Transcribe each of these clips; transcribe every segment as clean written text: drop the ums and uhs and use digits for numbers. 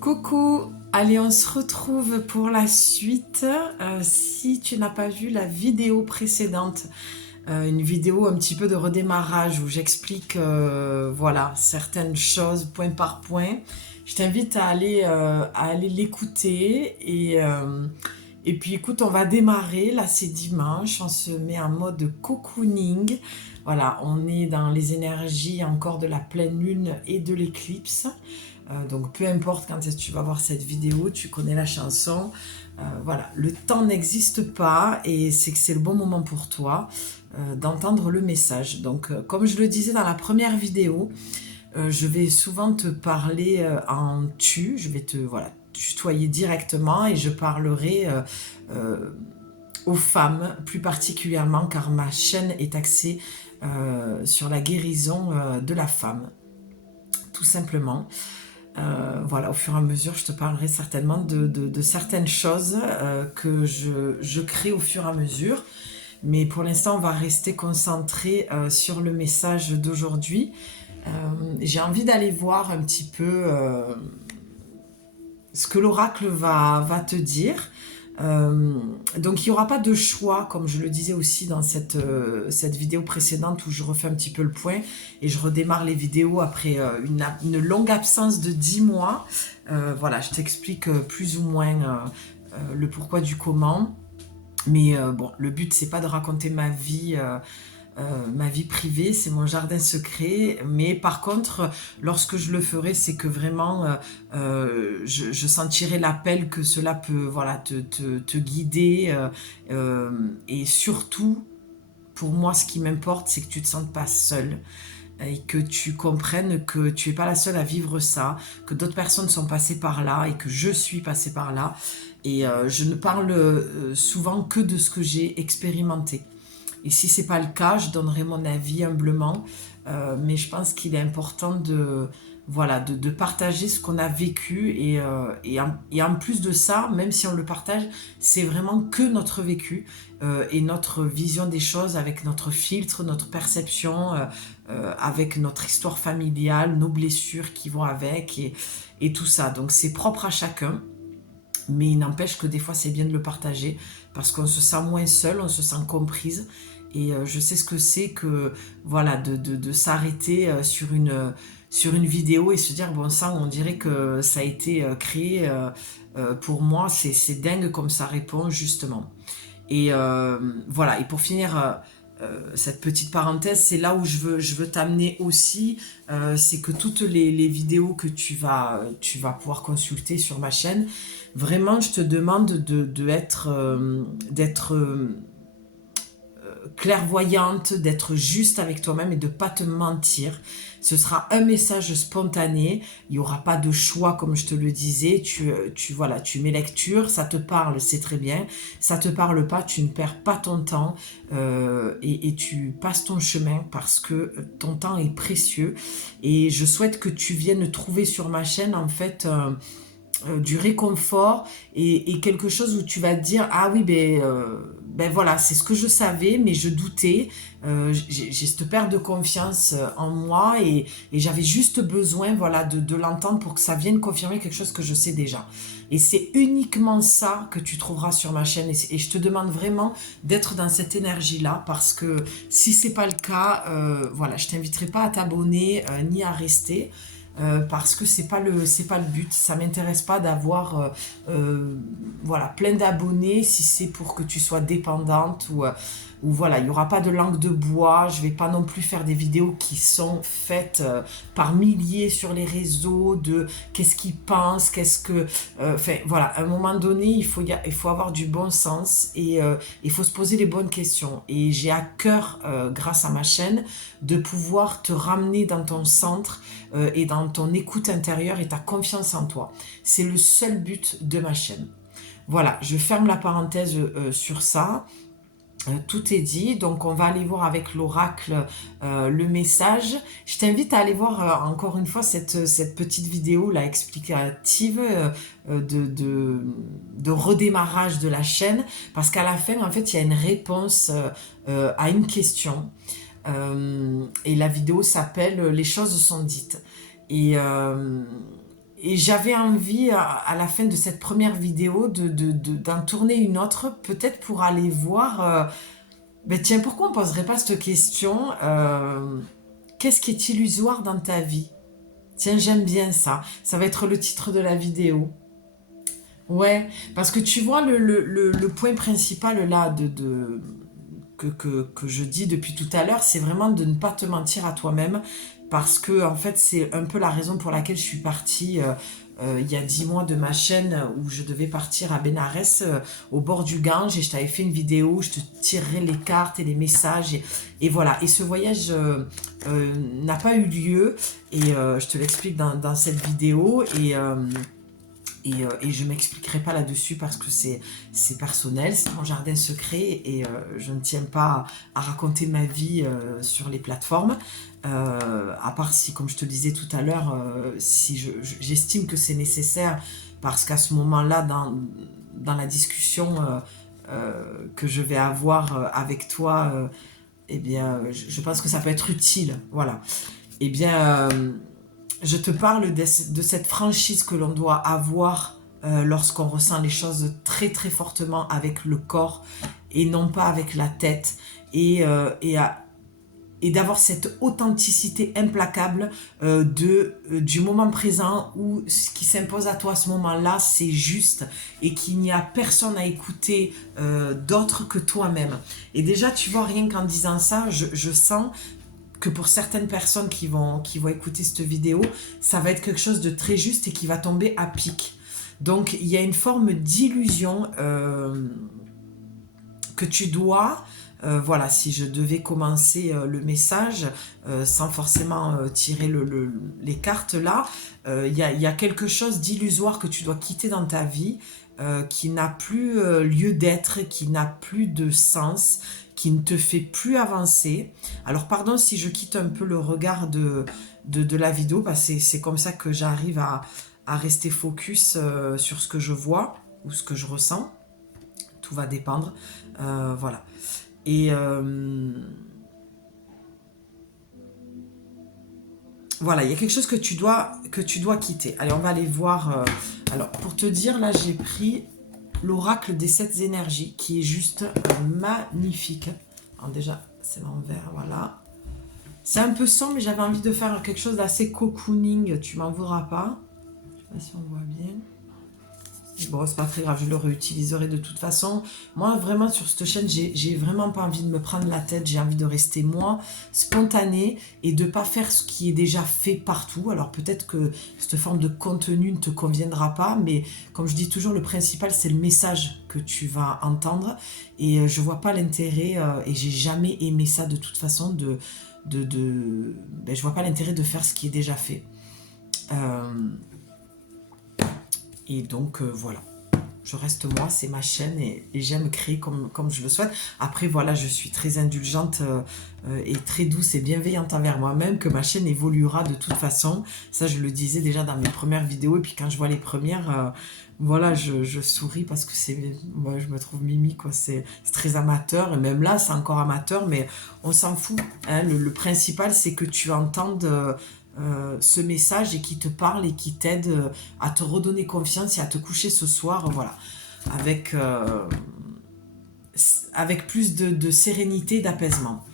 Coucou, allez, on se retrouve pour la suite. Si tu n'as pas vu la vidéo précédente, une vidéo un petit peu de redémarrage où j'explique voilà, certaines choses point par point, je t'invite à aller l'écouter et puis écoute, on va démarrer. Là, c'est dimanche, on se met en mode cocooning. Voilà, on est dans les énergies encore de la pleine lune et de l'éclipse. Donc peu importe quand est-ce que tu vas voir cette vidéo, tu connais la chanson. Voilà, le temps n'existe pas et c'est que c'est le bon moment pour toi d'entendre le message. Donc comme je le disais dans la première vidéo, je vais souvent te parler en tu, je vais te voilà, tutoyer directement et je parlerai aux femmes plus particulièrement car ma chaîne est axée sur la guérison de la femme, tout simplement. Voilà, au fur et à mesure, je te parlerai certainement de certaines choses que je crée au fur et à mesure. Mais pour l'instant, on va rester concentré sur le message d'aujourd'hui. J'ai envie d'aller voir un petit peu ce que l'oracle va te dire. Donc il n'y aura pas de choix, comme je le disais aussi dans cette vidéo précédente où je refais un petit peu le point et je redémarre les vidéos après une longue absence de 10 mois. Voilà, je t'explique plus ou moins le pourquoi du comment. Mais bon, le but, c'est pas de raconter ma vie privée, c'est mon jardin secret. Mais par contre, lorsque je le ferai, c'est que vraiment, je sentirai l'appel que cela peut voilà, te guider. Et surtout, pour moi, ce qui m'importe, c'est que tu ne te sentes pas seule et que tu comprennes que tu n'es pas la seule à vivre ça, que d'autres personnes sont passées par là et que je suis passée par là. Et je ne parle souvent que de ce que j'ai expérimenté. Et si c'est pas le cas, je donnerai mon avis humblement. Mais je pense qu'il est important voilà, de partager ce qu'on a vécu. Et en plus de ça, même si on le partage, c'est vraiment que notre vécu et notre vision des choses avec notre filtre, notre perception, avec notre histoire familiale, nos blessures qui vont avec et tout ça. Donc c'est propre à chacun. Mais il n'empêche que des fois, c'est bien de le partager parce qu'on se sent moins seul, on se sent comprise. Et je sais ce que c'est que voilà, de s'arrêter sur une vidéo et se dire, bon sang, on dirait que ça a été créé pour moi. C'est dingue comme ça répond, justement. Et voilà, et pour finir cette petite parenthèse, c'est là où je veux t'amener aussi, c'est que toutes les vidéos que tu vas pouvoir consulter sur ma chaîne, vraiment, je te demande d'être clairvoyante, d'être juste avec toi-même et de ne pas te mentir. Ce sera un message spontané, il n'y aura pas de choix comme je te le disais, voilà, tu mets lecture, ça te parle, c'est très bien, ça te parle pas, tu ne perds pas ton temps et tu passes ton chemin parce que ton temps est précieux et je souhaite que tu viennes trouver sur ma chaîne en fait du réconfort et quelque chose où tu vas te dire ah oui ben voilà c'est ce que je savais mais je doutais. J'ai cette perte de confiance en moi et j'avais juste besoin voilà de l'entendre pour que ça vienne confirmer quelque chose que je sais déjà et c'est uniquement ça que tu trouveras sur ma chaîne et je te demande vraiment d'être dans cette énergie là parce que si c'est pas le cas voilà je t'inviterai pas à t'abonner ni à rester parce que c'est pas le but. Ça m'intéresse pas d'avoir voilà plein d'abonnés si c'est pour que tu sois dépendante ou voilà il y aura pas de langue de bois. Je vais pas non plus faire des vidéos qui sont faites par milliers sur les réseaux de qu'est-ce qu'ils pensent, qu'est-ce que enfin voilà à un moment donné il faut avoir du bon sens et il faut se poser les bonnes questions et j'ai à cœur grâce à ma chaîne de pouvoir te ramener dans ton centre et dans ton écoute intérieure et ta confiance en toi. C'est le seul but de ma chaîne. Voilà, je ferme la parenthèse sur ça. Tout est dit, donc on va aller voir avec l'oracle le message. Je t'invite à aller voir encore une fois cette petite vidéo là explicative de redémarrage de la chaîne, parce qu'à la fin en fait il y a une réponse à une question. Et la vidéo s'appelle Les choses sont dites. Et, et j'avais envie, à la fin de cette première vidéo, d'en tourner une autre, peut-être pour aller voir, ben tiens, pourquoi on ne poserait pas cette question, qu'est-ce qui est illusoire dans ta vie? Tiens, j'aime bien ça. Ça va être le titre de la vidéo. Ouais, parce que tu vois, le point principal là que je dis depuis tout à l'heure, c'est vraiment de ne pas te mentir à toi-même. Parce que, en fait, c'est un peu la raison pour laquelle je suis partie il y a 10 mois de ma chaîne où je devais partir à Bénarès, au bord du Gange, et je t'avais fait une vidéo où je te tirerais les cartes et les messages. Et voilà. Et ce voyage n'a pas eu lieu. Et je te l'explique dans cette vidéo. Et je ne m'expliquerai pas là-dessus parce que c'est personnel, c'est mon jardin secret et je ne tiens pas à raconter ma vie sur les plateformes. À part si, comme je te disais tout à l'heure, si j'estime que c'est nécessaire parce qu'à ce moment-là, dans la discussion que je vais avoir avec toi, eh bien, je pense que ça peut être utile. Voilà. Eh bien... je te parle de cette franchise que l'on doit avoir lorsqu'on ressent les choses très très fortement avec le corps et non pas avec la tête et d'avoir cette authenticité implacable du moment présent où ce qui s'impose à toi à ce moment-là, c'est juste et qu'il n'y a personne à écouter d'autre que toi-même. Et déjà, tu vois, rien qu'en disant ça, je sens que pour certaines personnes qui vont écouter cette vidéo, ça va être quelque chose de très juste et qui va tomber à pic. Donc, il y a une forme d'illusion que tu dois... voilà, si je devais commencer le message sans forcément tirer les cartes là, il y a quelque chose d'illusoire que tu dois quitter dans ta vie qui n'a plus lieu d'être, qui n'a plus de sens, qui ne te fait plus avancer. Alors pardon si je quitte un peu le regard de la vidéo, parce que c'est comme ça que j'arrive à rester focus sur ce que je vois ou ce que je ressens. Tout va dépendre. Voilà. Et voilà, il y a quelque chose que tu dois quitter. Allez, on va aller voir. Alors, pour te dire, là, j'ai pris l'oracle des 7 énergies, qui est juste magnifique. Alors déjà, c'est l'envers, voilà. C'est un peu sombre, mais j'avais envie de faire quelque chose d'assez cocooning. Tu m'en voudras pas. Je sais pas si on voit bien. Bon, c'est pas très grave, je le réutiliserai de toute façon. Moi, vraiment, sur cette chaîne, j'ai vraiment pas envie de me prendre la tête. J'ai envie de rester, moi, spontanée et de pas faire ce qui est déjà fait partout. Alors, peut-être que cette forme de contenu ne te conviendra pas, mais comme je dis toujours, le principal, c'est le message que tu vas entendre. Et je vois pas l'intérêt, et j'ai jamais aimé ça de toute façon, je vois pas l'intérêt de faire ce qui est déjà fait. Et donc voilà, je reste moi, c'est ma chaîne et j'aime créer comme je le souhaite. Après voilà, je suis très indulgente et très douce et bienveillante envers moi-même, que ma chaîne évoluera de toute façon. Ça je le disais déjà dans mes premières vidéos, et puis quand je vois les premières, voilà, je souris parce que moi je me trouve mimi quoi, c'est très amateur, et même là c'est encore amateur, mais on s'en fout. Hein. Le principal c'est que tu entendes... ce message et qui te parle et qui t'aide à te redonner confiance et à te coucher ce soir, voilà, avec plus de sérénité et d'apaisement.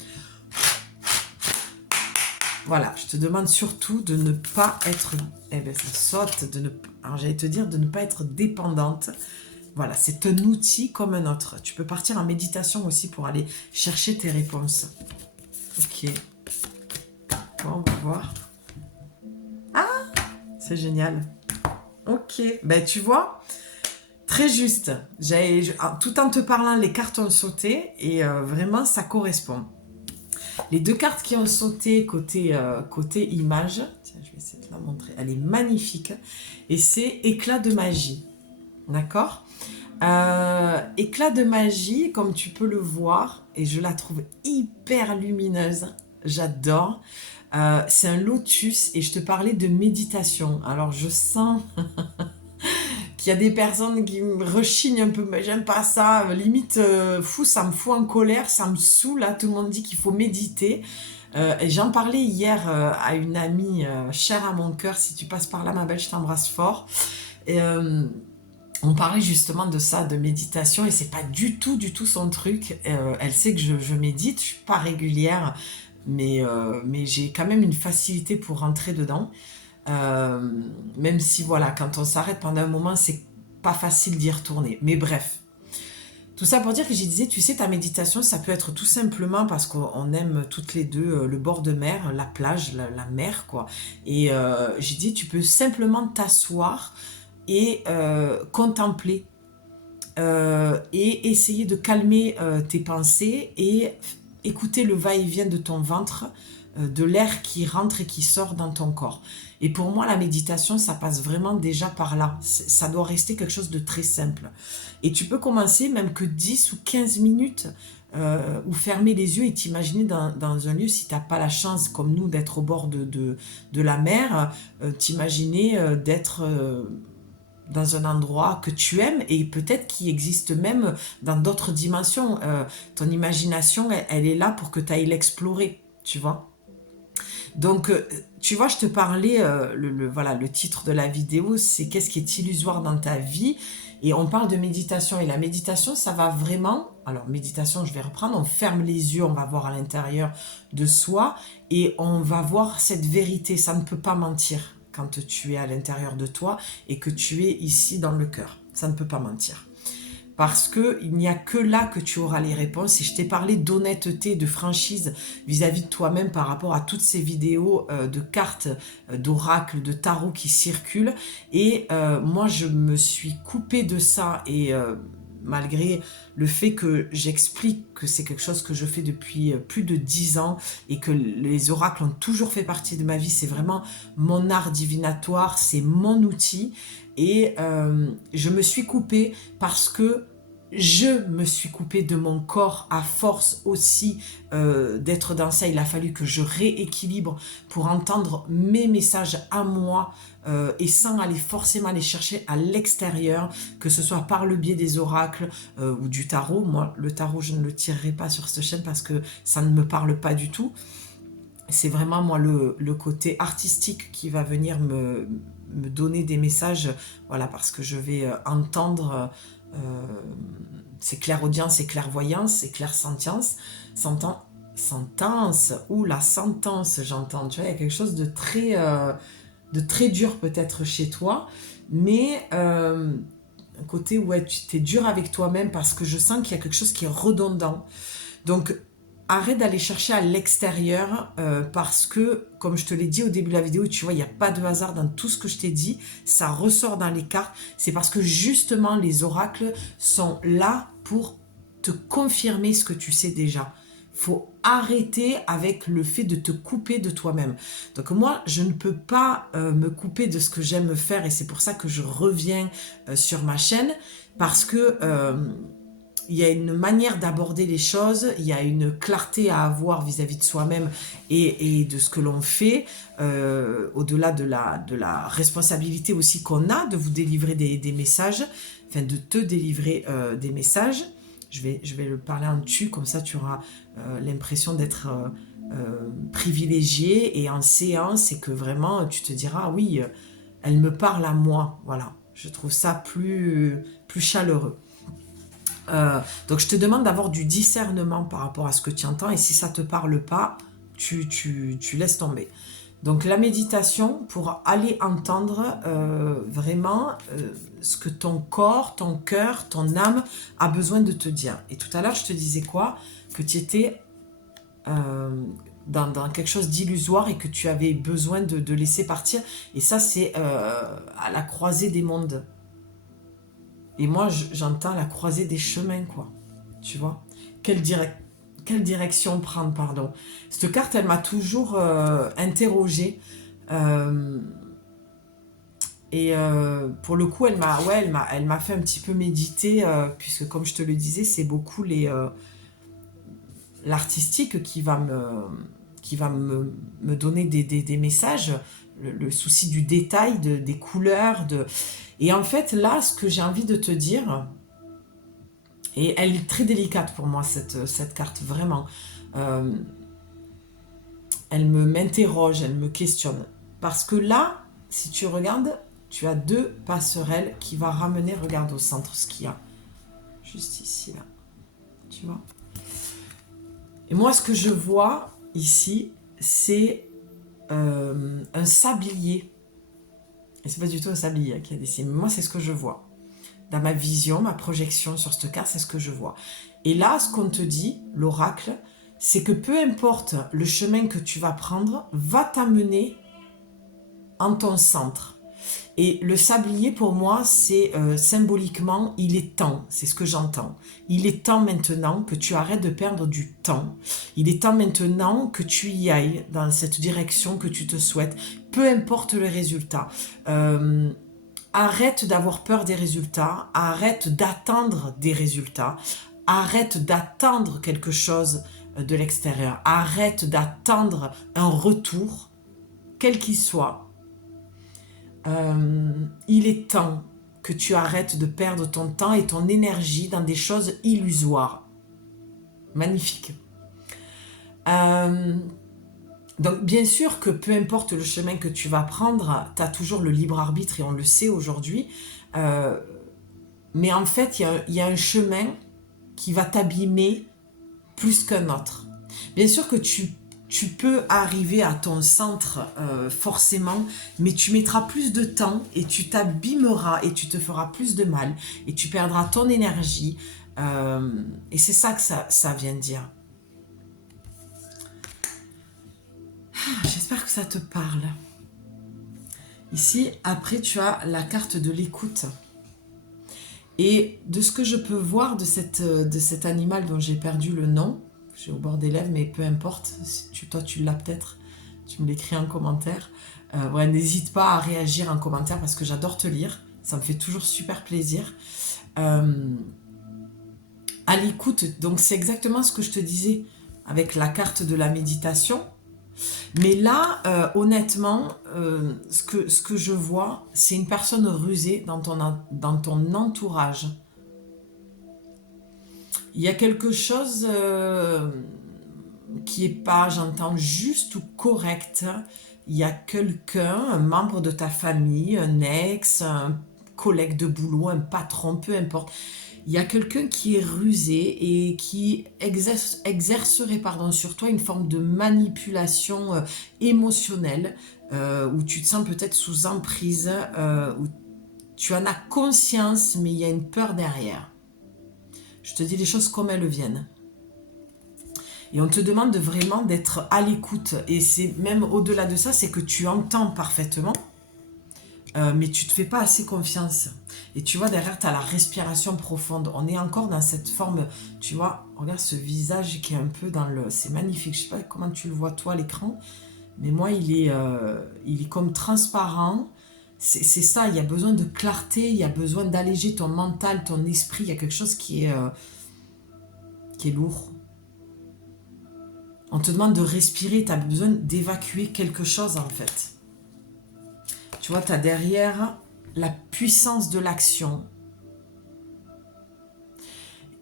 Voilà, je te demande surtout de ne pas être, ça saute, alors j'allais te dire de ne pas être dépendante. Voilà, c'est un outil comme un autre. Tu peux partir en méditation aussi pour aller chercher tes réponses. Ok. Bon, on va voir. C'est génial. Ok, ben tu vois, très juste. Tout en te parlant, les cartes ont sauté et vraiment ça correspond. Les 2 cartes qui ont sauté côté image, tiens, je vais essayer de la montrer, elle est magnifique. Et c'est éclat de magie. D'accord ? Éclat de magie, comme tu peux le voir, et je la trouve hyper lumineuse. J'adore. C'est un lotus et je te parlais de méditation. Alors je sens qu'il y a des personnes qui me rechignent un peu, mais j'aime pas ça, limite fou, ça me fout en colère, ça me saoule, là tout le monde dit qu'il faut méditer. Et j'en parlais hier à une amie chère à mon cœur. Si tu passes par là, ma belle, je t'embrasse fort. Et on parlait justement de ça, de méditation, et c'est pas du tout son truc. Elle sait que je médite, je suis pas régulière, mais j'ai quand même une facilité pour rentrer dedans. Euh, Même si voilà, quand on s'arrête pendant un moment, c'est pas facile d'y retourner. Mais bref, tout ça pour dire que j'ai disais, tu sais, ta méditation, ça peut être tout simplement parce qu'on aime toutes les deux le bord de mer, la plage, la mer, quoi. Et j'ai dit, tu peux simplement t'asseoir et contempler et essayer de calmer tes pensées et écouter le va-et-vient de ton ventre, de l'air qui rentre et qui sort dans ton corps. Et pour moi, la méditation, ça passe vraiment déjà par là. Ça doit rester quelque chose de très simple. Et tu peux commencer même que 10 ou 15 minutes ou fermer les yeux et t'imaginer dans un lieu, si tu n'as pas la chance, comme nous, d'être au bord de la mer, t'imaginer d'être dans un endroit que tu aimes et peut-être qui existe même dans d'autres dimensions. Ton imagination, elle est là pour que tu ailles l'explorer, tu vois. Donc, tu vois, je te parlais, voilà, le titre de la vidéo, c'est qu'est-ce qui est illusoire dans ta vie? Et on parle de méditation. Et la méditation, ça va vraiment... Alors, méditation, je vais reprendre. On ferme les yeux, on va voir à l'intérieur de soi et on va voir cette vérité. Ça ne peut pas mentir quand tu es à l'intérieur de toi et que tu es ici dans le cœur. Ça ne peut pas mentir. Parce qu'il n'y a que là que tu auras les réponses. Et je t'ai parlé d'honnêteté, de franchise vis-à-vis de toi-même par rapport à toutes ces vidéos de cartes, d'oracles, de tarot qui circulent. Et moi, je me suis coupée de ça. Et malgré le fait que j'explique que c'est quelque chose que je fais depuis plus de 10 ans et que les oracles ont toujours fait partie de ma vie, c'est vraiment mon art divinatoire, c'est mon outil. Et je me suis coupée parce que je me suis coupée de mon corps à force aussi d'être dans ça. Il a fallu que je rééquilibre pour entendre mes messages à moi et sans aller forcément les chercher à l'extérieur, que ce soit par le biais des oracles ou du tarot. Moi, le tarot, je ne le tirerai pas sur cette chaîne parce que ça ne me parle pas du tout. C'est vraiment moi le côté artistique qui va venir me donner des messages, voilà, parce que je vais entendre c'est clairaudience, c'est clairvoyance, c'est clairsentience, sentence, ou la sentence, j'entends, tu vois, il y a quelque chose de très dur peut-être chez toi, mais un côté où ouais, tu es dur avec toi-même parce que je sens qu'il y a quelque chose qui est redondant. Donc, arrête d'aller chercher à l'extérieur parce que, comme je te l'ai dit au début de la vidéo, tu vois, il n'y a pas de hasard dans tout ce que je t'ai dit. Ça ressort dans les cartes. C'est parce que justement, les oracles sont là pour te confirmer ce que tu sais déjà. Faut arrêter avec le fait de te couper de toi-même. Donc moi, je ne peux pas me couper de ce que j'aime faire et c'est pour ça que je reviens sur ma chaîne parce que... il y a une manière d'aborder les choses, il y a une clarté à avoir vis-à-vis de soi-même et de ce que l'on fait, au-delà de la responsabilité aussi qu'on a de vous délivrer des messages, enfin de te délivrer des messages. Je vais le parler en tu, comme ça tu auras l'impression d'être privilégié et en séance et que vraiment tu te diras, ah oui, elle me parle à moi, voilà. Je trouve ça plus chaleureux. Donc je te demande d'avoir du discernement par rapport à ce que tu entends et si ça ne te parle pas, tu laisses tomber. Donc la méditation pour aller entendre vraiment ce que ton corps, ton cœur, ton âme a besoin de te dire. Et tout à l'heure je te disais quoi? Que tu étais dans quelque chose d'illusoire et que tu avais besoin de laisser partir. Et ça c'est à la croisée des mondes. Et moi, j'entends la croisée des chemins, quoi. Tu vois? Quelle direction prendre, pardon. Cette carte, elle m'a toujours interrogée. Et pour le coup, elle m'a fait un petit peu méditer, puisque comme je te le disais, c'est beaucoup l'artistique qui va me donner des messages, le souci du détail, des couleurs, Et en fait, là, ce que j'ai envie de te dire, et elle est très délicate pour moi, cette carte, vraiment. m'interroge, elle me questionne. Parce que là, si tu regardes, tu as 2 passerelles qui vont ramener, regarde au centre ce qu'il y a. Juste ici, là. Tu vois? Et moi, ce que je vois ici, c'est un sablier. Et c'est pas du tout un sablier qui a dessiné, mais moi, c'est ce que je vois. Dans ma vision, ma projection sur cette carte, c'est ce que je vois. Et là, ce qu'on te dit, l'oracle, c'est que peu importe le chemin que tu vas prendre, va t'amener en ton centre. Et le sablier, pour moi, c'est symboliquement, il est temps, c'est ce que j'entends. Il est temps maintenant que tu arrêtes de perdre du temps. Il est temps maintenant que tu y ailles dans cette direction que tu te souhaites, peu importe le résultat. Arrête d'avoir peur des résultats, arrête d'attendre des résultats, arrête d'attendre quelque chose de l'extérieur, arrête d'attendre un retour, quel qu'il soit. Il est temps que tu arrêtes de perdre ton temps et ton énergie dans des choses illusoires. Magnifique. Donc bien sûr que peu importe le chemin que tu vas prendre, tu as toujours le libre arbitre et on le sait aujourd'hui. Mais en fait, il y a un chemin qui va t'abîmer plus qu'un autre. Bien sûr que tu peux arriver à ton centre forcément, mais tu mettras plus de temps et tu t'abîmeras et tu te feras plus de mal et tu perdras ton énergie. Et c'est ça que ça vient de dire. J'espère que ça te parle. Ici, après, tu as la carte de l'écoute. Et de ce que je peux voir de cet animal dont j'ai perdu le nom, j'ai au bord des lèvres, mais peu importe, si toi tu l'as peut-être, tu me l'écris en commentaire. Ouais, n'hésite pas à réagir en commentaire parce que j'adore te lire, ça me fait toujours super plaisir. À l'écoute, donc c'est exactement ce que je te disais avec la carte de la méditation. Mais là, honnêtement, ce que je vois, c'est une personne rusée dans ton entourage. Il y a quelque chose qui est pas, j'entends, juste ou correct. Il y a quelqu'un, un membre de ta famille, un ex, un collègue de boulot, un patron, peu importe. Il y a quelqu'un qui est rusé et qui exercerait sur toi une forme de manipulation émotionnelle où tu te sens peut-être sous emprise, où tu en as conscience, mais il y a une peur derrière. Je te dis les choses comme elles viennent. Et on te demande vraiment d'être à l'écoute. Et c'est même au-delà de ça, c'est que tu entends parfaitement, mais tu ne te fais pas assez confiance. Et tu vois, derrière, tu as la respiration profonde. On est encore dans cette forme, tu vois, regarde ce visage qui est un peu dans le... C'est magnifique, je ne sais pas comment tu le vois toi à l'écran, mais moi, il est comme transparent. C'est ça, il y a besoin de clarté, il y a besoin d'alléger ton mental, ton esprit. Il y a quelque chose qui est lourd. On te demande de respirer, tu as besoin d'évacuer quelque chose en fait. Tu vois, tu as derrière la puissance de l'action.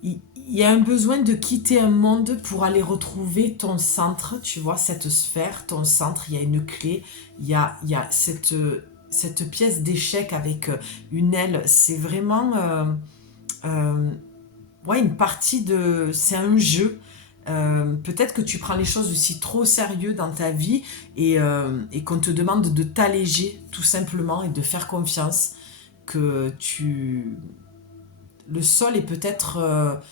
Il y a un besoin de quitter un monde pour aller retrouver ton centre, tu vois, cette sphère, ton centre, il y a une clé, il y a cette pièce d'échec avec une aile, c'est vraiment ouais, une partie de... C'est un jeu. Peut-être que tu prends les choses aussi trop au sérieux dans ta vie et qu'on te demande de t'alléger tout simplement et de faire confiance que le sol est peut-être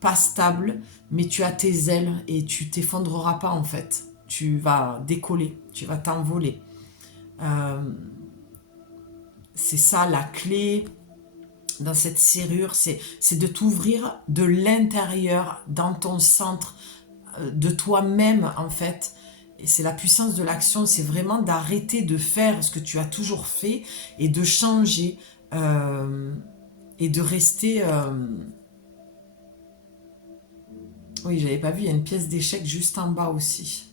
pas stable, mais tu as tes ailes et tu t'effondreras pas en fait. Tu vas décoller, tu vas t'envoler. C'est ça la clé dans cette serrure, c'est de t'ouvrir de l'intérieur, dans ton centre, de toi-même en fait. Et c'est la puissance de l'action, c'est vraiment d'arrêter de faire ce que tu as toujours fait et de changer et de rester... Oui, j'avais pas vu, il y a une pièce d'échec juste en bas aussi.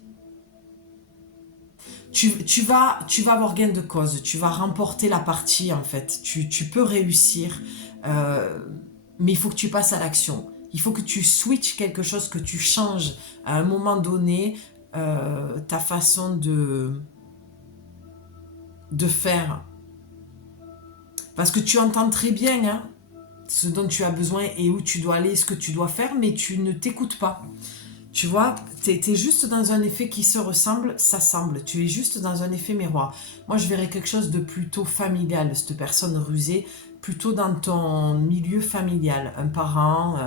Tu vas avoir gain de cause, tu vas remporter la partie en fait, tu peux réussir, mais il faut que tu passes à l'action. Il faut que tu switches quelque chose, que tu changes à un moment donné, ta façon de faire. Parce que tu entends très bien hein, ce dont tu as besoin et où tu dois aller, ce que tu dois faire, mais tu ne t'écoutes pas. Tu vois, tu es juste dans un effet qui se ressemble, ça semble. Tu es juste dans un effet miroir. Moi, je verrais quelque chose de plutôt familial, cette personne rusée, plutôt dans ton milieu familial, un parent,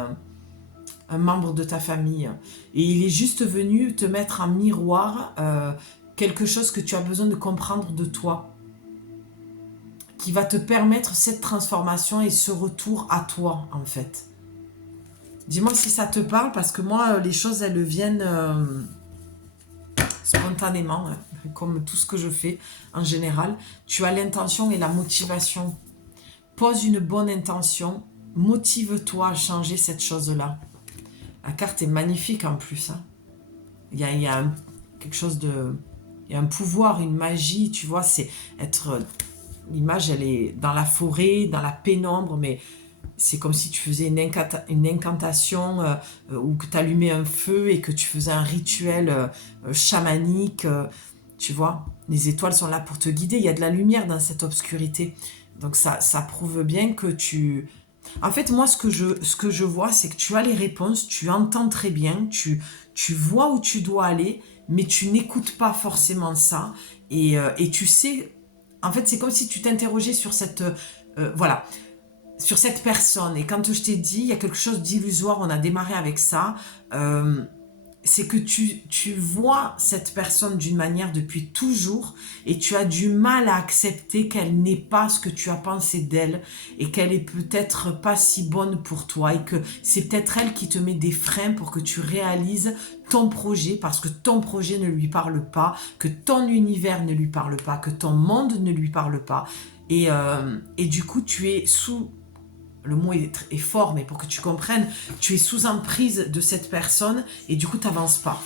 un membre de ta famille. Et il est juste venu te mettre en miroir quelque chose que tu as besoin de comprendre de toi, qui va te permettre cette transformation et ce retour à toi, en fait. Dis-moi si ça te parle, parce que moi, les choses, elles viennent spontanément, hein, comme tout ce que je fais en général. Tu as l'intention et la motivation. Pose une bonne intention, motive-toi à changer cette chose-là. La carte est magnifique en plus. Hein. Il y a quelque chose de... Il y a un pouvoir, une magie, tu vois, c'est être... L'image, elle est dans la forêt, dans la pénombre, mais c'est comme si tu faisais une incantation ou que tu allumais un feu et que tu faisais un rituel chamanique, tu vois. Les étoiles sont là pour te guider, il y a de la lumière dans cette obscurité. Donc ça prouve bien que tu... En fait, moi, ce que je vois, c'est que tu as les réponses, tu entends très bien, tu vois où tu dois aller, mais tu n'écoutes pas forcément ça. Et tu sais... En fait, c'est comme si tu t'interrogeais sur cette... voilà, sur cette personne. Et quand je t'ai dit, il y a quelque chose d'illusoire, on a démarré avec ça, c'est que tu vois cette personne d'une manière depuis toujours et tu as du mal à accepter qu'elle n'est pas ce que tu as pensé d'elle et qu'elle est peut-être pas si bonne pour toi et que c'est peut-être elle qui te met des freins pour que tu réalises ton projet parce que ton projet ne lui parle pas, que ton univers ne lui parle pas, que ton monde ne lui parle pas. Et du coup, tu es sous... Le mot est fort, mais pour que tu comprennes, tu es sous emprise de cette personne et du coup, tu n'avances pas.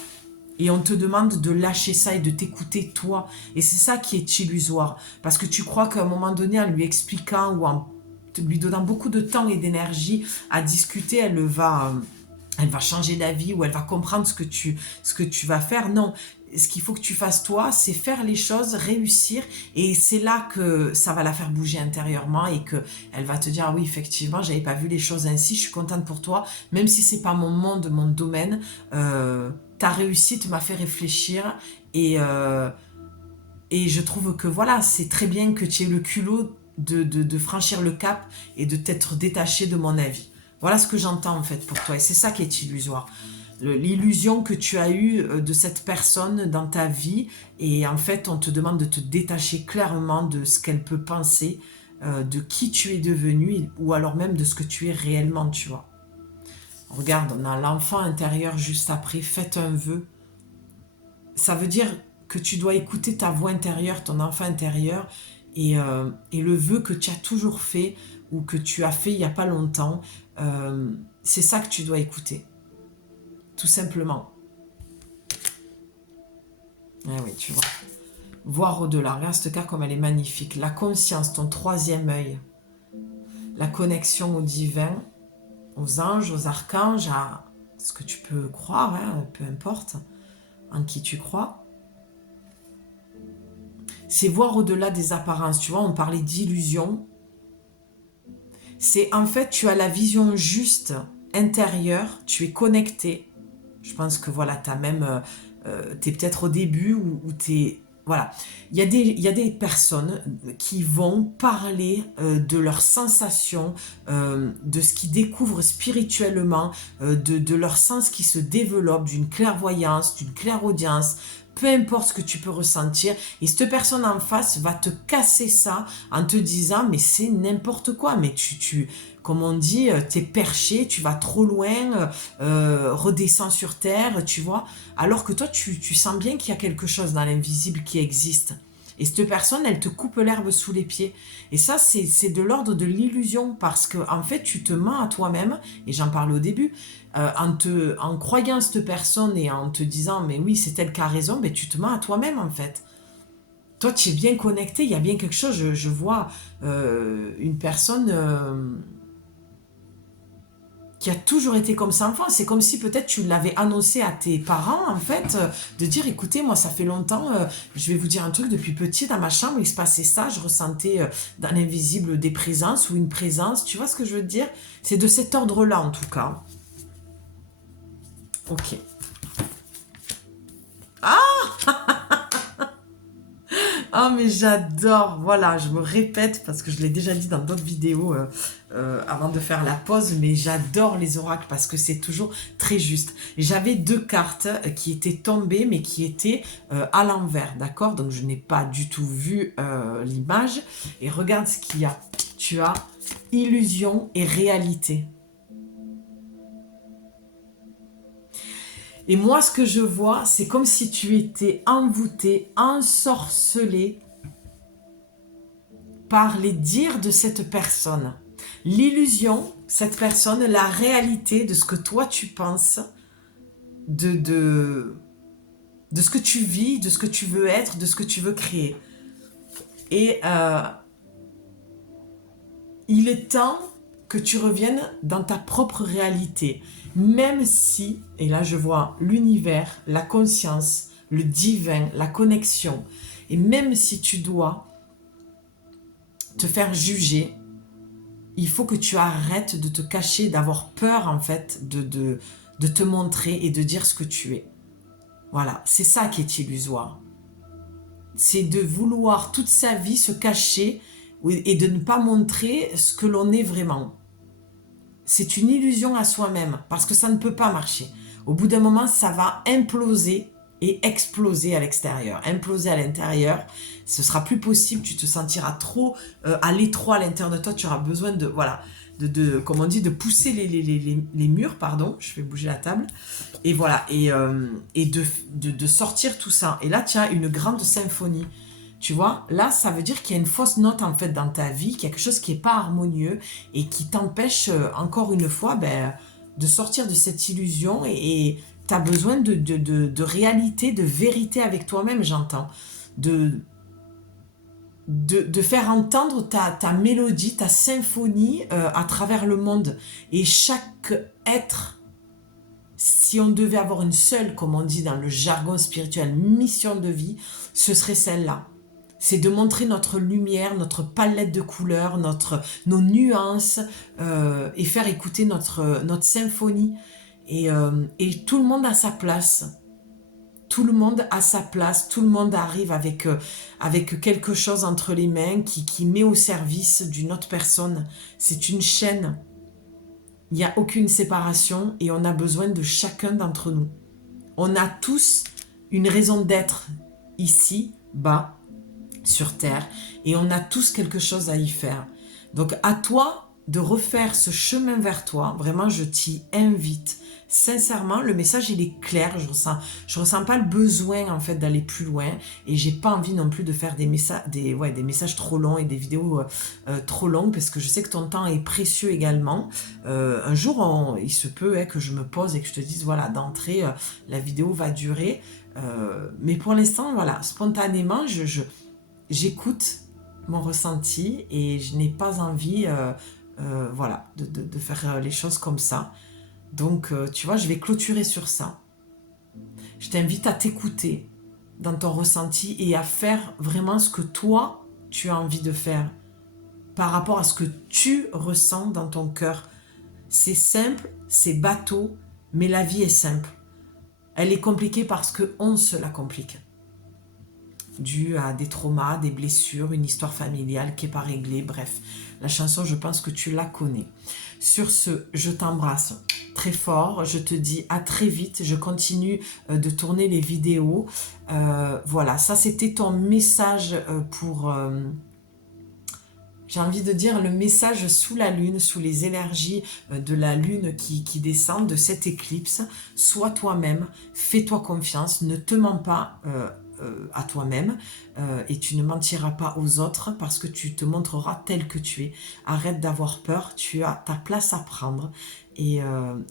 Et on te demande de lâcher ça et de t'écouter toi. Et c'est ça qui est illusoire. Parce que tu crois qu'à un moment donné, en lui expliquant ou en lui donnant beaucoup de temps et d'énergie à discuter, elle va changer d'avis ou elle va comprendre ce que tu vas faire. Non, ce qu'il faut que tu fasses toi, c'est faire les choses, réussir, et c'est là que ça va la faire bouger intérieurement et que elle va te dire ah oui effectivement j'avais pas vu les choses ainsi, je suis contente pour toi, même si c'est pas mon monde, mon domaine, ta réussite m'a fait réfléchir et je trouve que voilà c'est très bien que tu aies le culot de franchir le cap et de t'être détaché de mon avis. Voilà ce que j'entends en fait pour toi et c'est ça qui est illusoire. L'illusion que tu as eue de cette personne dans ta vie et en fait on te demande de te détacher clairement de ce qu'elle peut penser, de qui tu es devenu ou alors même de ce que tu es réellement, tu vois. Regarde, on a l'enfant intérieur juste après, faites un vœu. Ça veut dire que tu dois écouter ta voix intérieure, ton enfant intérieur et le vœu que tu as toujours fait ou que tu as fait il n'y a pas longtemps, c'est ça que tu dois écouter. Tout simplement. Ah oui, tu vois. Voir au-delà. Regarde cette carte comme elle est magnifique. La conscience, ton troisième œil. La connexion au divin, aux anges, aux archanges, à ce que tu peux croire, hein, peu importe en qui tu crois. C'est voir au-delà des apparences. Tu vois, on parlait d'illusion. C'est en fait, tu as la vision juste intérieure. Tu es connecté. Je pense que voilà, t'es peut-être au début où t'es... Voilà, il y a des personnes qui vont parler de leurs sensations, de ce qu'ils découvrent spirituellement, de leur sens qui se développe, d'une clairvoyance, d'une clairaudience, peu importe ce que tu peux ressentir. Et cette personne en face va te casser ça en te disant mais c'est n'importe quoi, mais comme on dit, t'es perché, tu vas trop loin, redescends sur terre, tu vois. Alors que toi, tu sens bien qu'il y a quelque chose dans l'invisible qui existe. Et cette personne, elle te coupe l'herbe sous les pieds. Et ça, c'est de l'ordre de l'illusion parce que en fait, tu te mens à toi-même, et j'en parlais au début, en croyant cette personne et en te disant, mais oui, c'est elle qui a raison, mais tu te mens à toi-même en fait. Toi, tu es bien connecté, il y a bien quelque chose, je vois une personne qui a toujours été comme ça enfant. C'est comme si peut-être tu l'avais annoncé à tes parents, en fait, de dire, écoutez, moi, ça fait longtemps, je vais vous dire un truc, depuis petit, dans ma chambre, il se passait ça, je ressentais dans l'invisible des présences ou une présence, tu vois ce que je veux te dire? C'est de cet ordre-là, en tout cas. Ok. Ah, mais j'adore, voilà, je me répète parce que je l'ai déjà dit dans d'autres vidéos avant de faire la pause, mais j'adore les oracles parce que c'est toujours très juste. J'avais deux cartes qui étaient tombées, mais qui étaient à l'envers, d'accord? Donc je n'ai pas du tout vu l'image. Et regarde ce qu'il y a. Tu as illusion et réalité. Et moi, ce que je vois, c'est comme si tu étais envoûté, ensorcelé par les dires de cette personne. L'illusion, cette personne, la réalité de ce que toi tu penses, de ce que tu vis, de ce que tu veux être, de ce que tu veux créer. Et il est temps que tu reviennes dans ta propre réalité. Même si, et là je vois l'univers, la conscience, le divin, la connexion, et même si tu dois te faire juger, il faut que tu arrêtes de te cacher, d'avoir peur en fait de te montrer et de dire ce que tu es. Voilà, c'est ça qui est illusoire. C'est de vouloir toute sa vie se cacher et de ne pas montrer ce que l'on est vraiment. C'est une illusion à soi-même parce que ça ne peut pas marcher. Au bout d'un moment, ça va imploser et exploser à l'extérieur. Imploser à l'intérieur, ce sera plus possible, tu te sentiras trop à l'étroit à l'intérieur de toi, tu auras besoin de, voilà, comme on dit, de pousser les murs, pardon, je vais bouger la table, et voilà, et de sortir tout ça. Et là, tu as une grande symphonie. Tu vois, là, ça veut dire qu'il y a une fausse note en fait dans ta vie, quelque chose qui n'est pas harmonieux et qui t'empêche encore une fois de sortir de cette illusion et tu as besoin de réalité, de vérité avec toi-même, j'entends. De faire entendre ta mélodie, ta symphonie à travers le monde. Et chaque être, si on devait avoir une seule, comme on dit dans le jargon spirituel, mission de vie, ce serait celle-là. C'est de montrer notre lumière, notre palette de couleurs, nos nuances et faire écouter notre symphonie. Et tout le monde a sa place. Tout le monde a sa place. Tout le monde arrive avec quelque chose entre les mains qui met au service d'une autre personne. C'est une chaîne. Il n'y a aucune séparation et on a besoin de chacun d'entre nous. On a tous une raison d'être ici, bas, sur Terre, et on a tous quelque chose à y faire. Donc à toi de refaire ce chemin vers toi, vraiment je t'y invite. Sincèrement, le message il est clair, je ressens pas le besoin en fait d'aller plus loin et j'ai pas envie non plus de faire des messages trop longs et des vidéos trop longues parce que je sais que ton temps est précieux également. Un jour, il se peut que je me pose et que je te dise voilà, d'entrée, la vidéo va durer. Mais pour l'instant, voilà, spontanément, j'écoute mon ressenti et je n'ai pas envie voilà, de faire les choses comme ça. Donc, tu vois, je vais clôturer sur ça. Je t'invite à t'écouter dans ton ressenti et à faire vraiment ce que toi, tu as envie de faire par rapport à ce que tu ressens dans ton cœur. C'est simple, c'est bateau, mais la vie est simple. Elle est compliquée parce qu'on se la complique. Dû à des traumas, des blessures, une histoire familiale qui n'est pas réglée, bref. La chanson, je pense que tu la connais. Sur ce, je t'embrasse très fort, je te dis à très vite, je continue de tourner les vidéos. Voilà, ça c'était ton message pour... j'ai envie de dire le message sous la lune, sous les énergies de la lune qui descendent de cette éclipse. Sois toi-même, fais-toi confiance, ne te mens pas à toi-même et tu ne mentiras pas aux autres parce que tu te montreras tel que tu es. Arrête d'avoir peur, tu as ta place à prendre. Et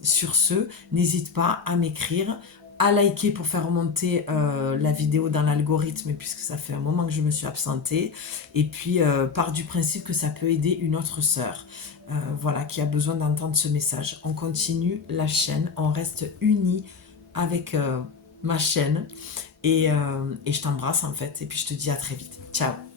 sur ce, n'hésite pas à m'écrire à liker pour faire remonter la vidéo dans l'algorithme, puisque ça fait un moment que je me suis absentée. Et puis, part du principe que ça peut aider une autre sœur, voilà, qui a besoin d'entendre ce message. On continue la chaîne, on reste unis avec ma chaîne. Et je t'embrasse en fait. Et puis, je te dis à très vite. Ciao!